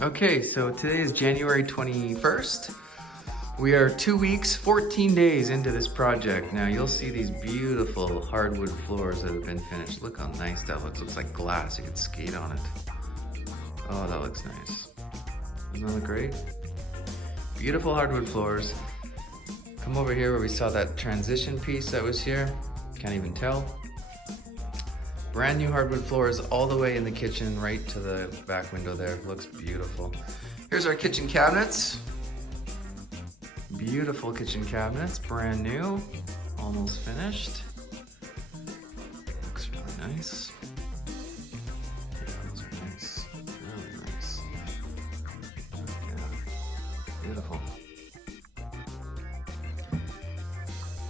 Okay, so today is January 21st. We are 2 weeks, 14 days into this project. Now you'll see these beautiful hardwood floors that have been finished. Look how nice that looks. Looks like glass, you could skate on it. Oh, that looks nice. Doesn't that look great? Beautiful hardwood floors. Come over here where we saw that transition piece that was here. Can't even tell. Brand new hardwood floors all the way in the kitchen, right to the back window there. Looks beautiful. Here's our kitchen cabinets. Beautiful kitchen cabinets, brand new, almost finished. Looks really nice. Yeah, those are nice, really nice. Yeah, beautiful.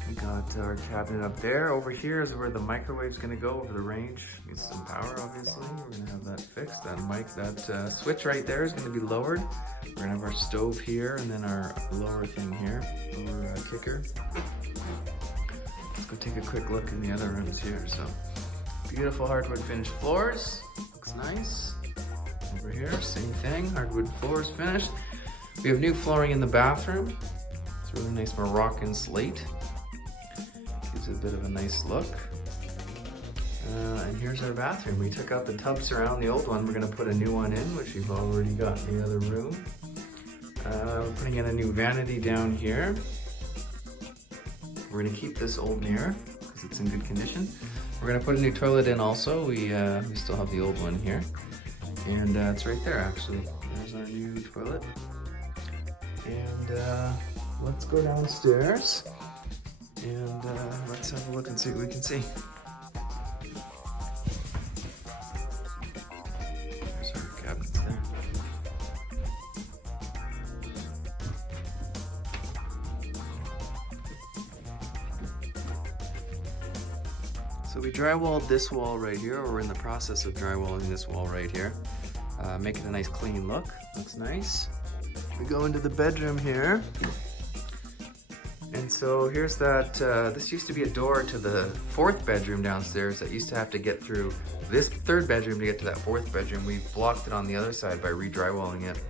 We got our cabinet up there. Over here is where the microwave's gonna go over the range. Needs some power, obviously. We're gonna have that fixed. That switch right there is gonna be lowered. We're gonna have our stove here and then our lower thing here, lower kicker. Let's go take a quick look in the other rooms here. So, beautiful hardwood finished floors. Looks nice. Over here, same thing, hardwood floors finished. We have new flooring in the bathroom. It's really nice Moroccan slate. Gives it a bit of a nice look. And here's our bathroom. We took out the tub surround, the old one. We're gonna put a new one in, which we've already got in the other room. We're putting in a new vanity down here. We're gonna keep this old mirror because it's in good condition. We're gonna put a new toilet in also. We still have the old one here. And it's right there actually. There's our new toilet. And let's go downstairs and let's have a look and see what we can see. There's our cabinets there. So we drywalled this wall right here, or we're in the process of drywalling this wall right here. Make it a nice clean look, looks nice. We go into the bedroom here. And so here's that, this used to be a door to the fourth bedroom downstairs that used to have to get through this third bedroom to get to that fourth bedroom. We blocked it on the other side by re-drywalling it.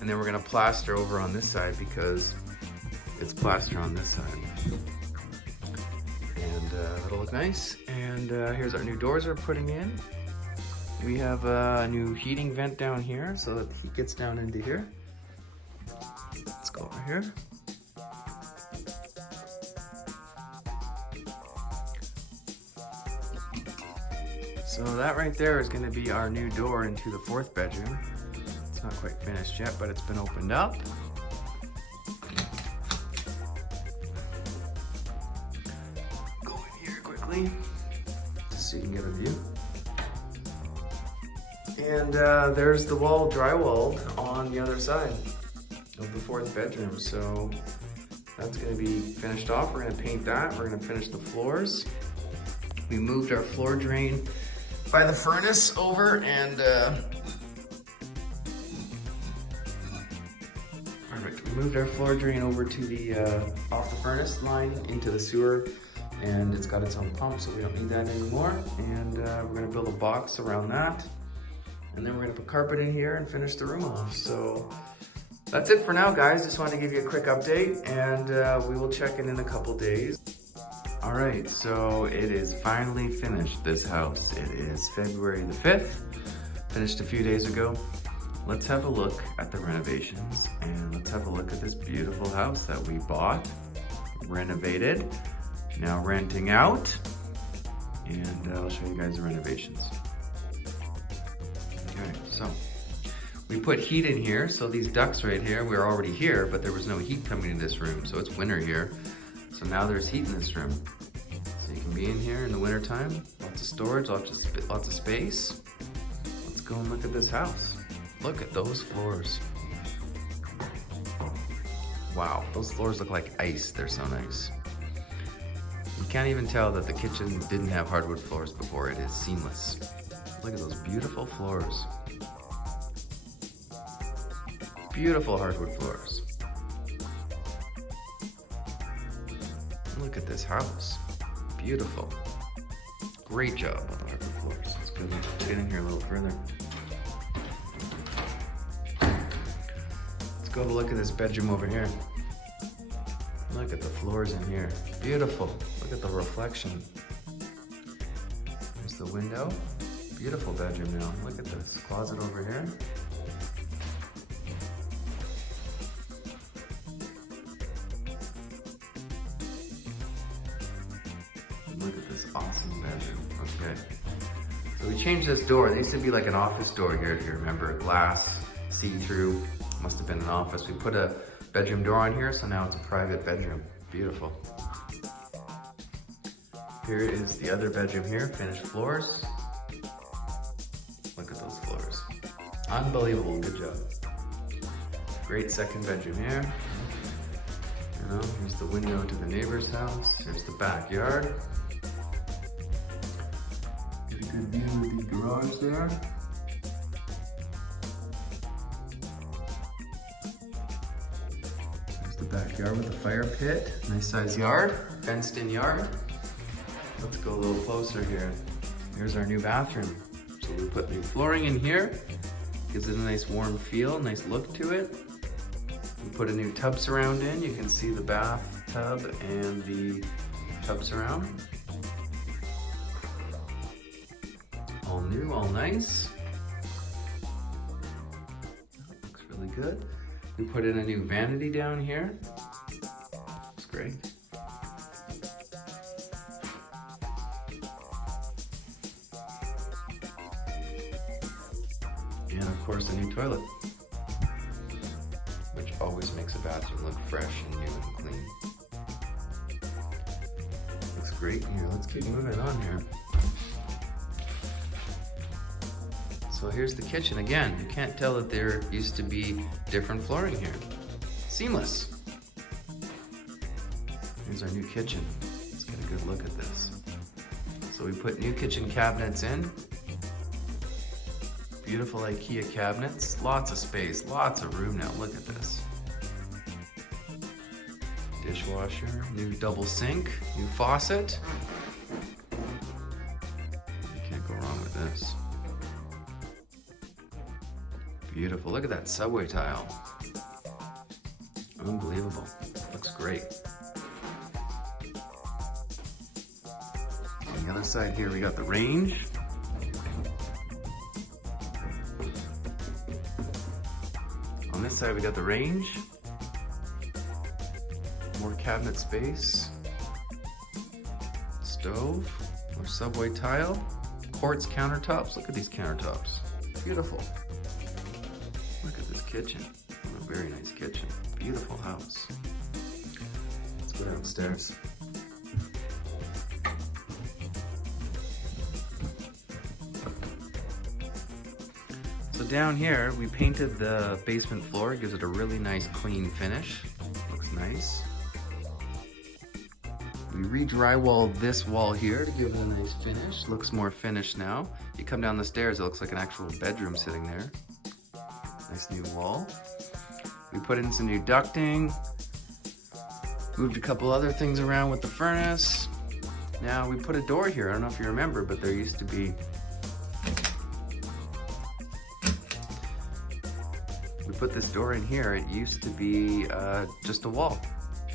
And then we're gonna plaster over on this side because it's plaster on this side. And that'll look nice. And here's our new doors we're putting in. We have a new heating vent down here so that heat gets down into here. Let's go over here. So that right there is going to be our new door into the fourth bedroom. It's not quite finished yet, but it's been opened up. Go in here quickly, just so you can get a view. And there's the wall drywalled on the other side of the fourth bedroom. So that's going to be finished off. We're going to paint that. We're going to finish the floors. We moved our floor drain by the furnace over and perfect. We moved our floor drain over to the off the furnace line into the sewer, and it's got its own pump, so we don't need that anymore. And we're gonna build a box around that, and then we're gonna put carpet in here and finish the room off. So that's it for now, guys. Just wanted to give you a quick update, and we will check in a couple days. All right, so it is finally finished, this house. It is February the 5th, finished a few days ago. Let's have a look at the renovations and let's have a look at this beautiful house that we bought, renovated, now renting out, and I'll show you guys the renovations. Okay, so we put heat in here, so these ducts right here, we're already here, but there was no heat coming in this room, so it's winter here. So now there's heat in this room. So you can be in here in the winter time. Lots of storage, lots of space. Let's go and look at this house. Look at those floors. Wow, those floors look like ice. They're so nice. You can't even tell that the kitchen didn't have hardwood floors before. It is seamless. Look at those beautiful floors. Beautiful hardwood floors. Look at this house. Beautiful. Great job on the hardwood floors. Let's go get in here a little further. go look at this bedroom over here. Look at the floors in here. Beautiful. Look at the reflection. There's the window. Beautiful bedroom now. Look at this closet over here. Look at this awesome bedroom. Okay. So we changed this door. There used to be like an office door here, if you remember. Glass, see-through. Must have been an office. We put a bedroom door on here, so now it's a private bedroom. Beautiful. Here is the other bedroom here, finished floors. Look at those floors. Unbelievable, good job. Great second bedroom here. You know, here's the window to the neighbor's house. Here's the backyard. Get a good view of the garage there. There's the backyard with the fire pit. Nice size yard, fenced in yard. Let's go a little closer here. Here's our new bathroom. So we put new flooring in here. Gives it a nice warm feel, nice look to it. We put a new tub surround in. You can see the bathtub and the tub surround. All new, all nice. Looks really good. We put in a new vanity down here. Looks great. And of course, a new toilet, which always makes a bathroom look fresh and new and clean. Looks great here. Let's keep moving on here. So here's the kitchen again. You can't tell that there used to be different flooring here. Seamless. Here's our new kitchen. Let's get a good look at this. So we put new kitchen cabinets in. Beautiful IKEA cabinets, lots of space, lots of room now. Look at this. Dishwasher, new double sink, new faucet. You can't go wrong with this. Beautiful, look at that subway tile. Unbelievable, looks great. On the other side here, we got the range. On this side, we got the range. More cabinet space. Stove, more subway tile. Quartz countertops, look at these countertops. Beautiful. Look at this kitchen. What a very nice kitchen. Beautiful house. Let's go downstairs. So down here, we painted the basement floor. It gives it a really nice clean finish. Looks nice. We re-drywalled this wall here to give it a nice finish. Looks more finished now. You come down the stairs, it looks like an actual bedroom sitting there. Nice new wall. We put in some new ducting. Moved a couple other things around with the furnace. Now we put a door here. I don't know if you remember, but there used to be put this door in here. It used to be just a wall,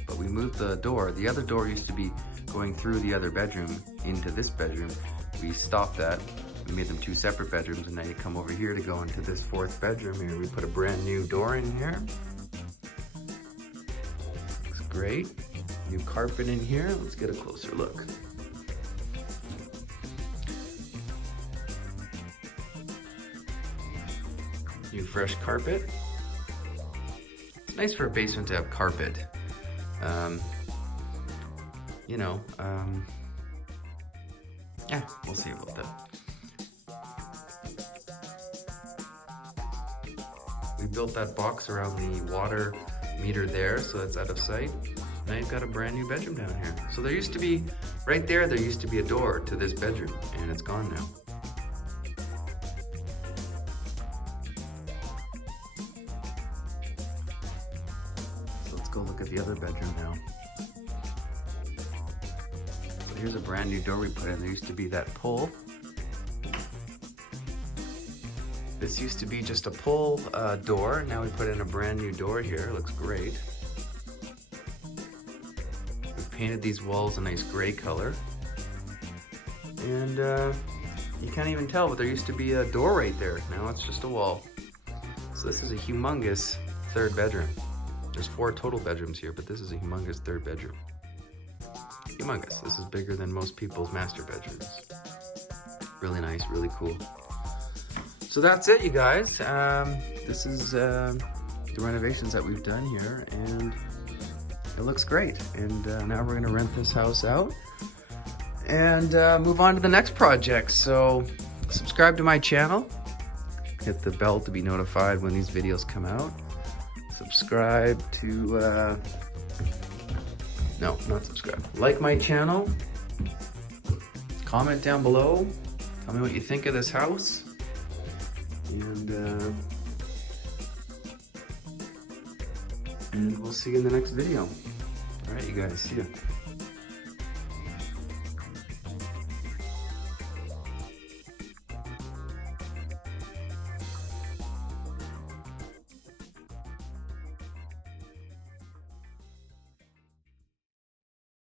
but we moved the door. The other door used to be going through the other bedroom into this bedroom. We stopped that. We made them two separate bedrooms, and now you come over here to go into this fourth bedroom here. We put a brand new door in here. Looks great. New carpet in here. Let's get a closer look. New fresh carpet. It's nice for a basement to have carpet. Yeah, we'll see about that. We built that box around the water meter there, so that's out of sight. Now you've got a brand new bedroom down here. So there used to be, right there used to be a door to this bedroom, and it's gone now. So let's go look at the other bedroom now. So here's a brand new door we put in. There used to be that pull. This used to be just a pull door. Now we put in a brand new door here. It looks great. We painted these walls a nice gray color. And you can't even tell, but there used to be a door right there. Now it's just a wall. So this is a humongous third bedroom. There's 4 total bedrooms here, but this is a humongous third bedroom. Humongous. This is bigger than most people's master bedrooms. Really nice, really cool. So that's it, you guys. This is the renovations that we've done here, and it looks great. And now we're gonna rent this house out and move on to the next project. So subscribe to my channel, hit the bell to be notified when these videos come out. Subscribe to, no, not subscribe. Like my channel, comment down below, tell me what you think of this house. And we'll see you in the next video. All right, you guys, see ya.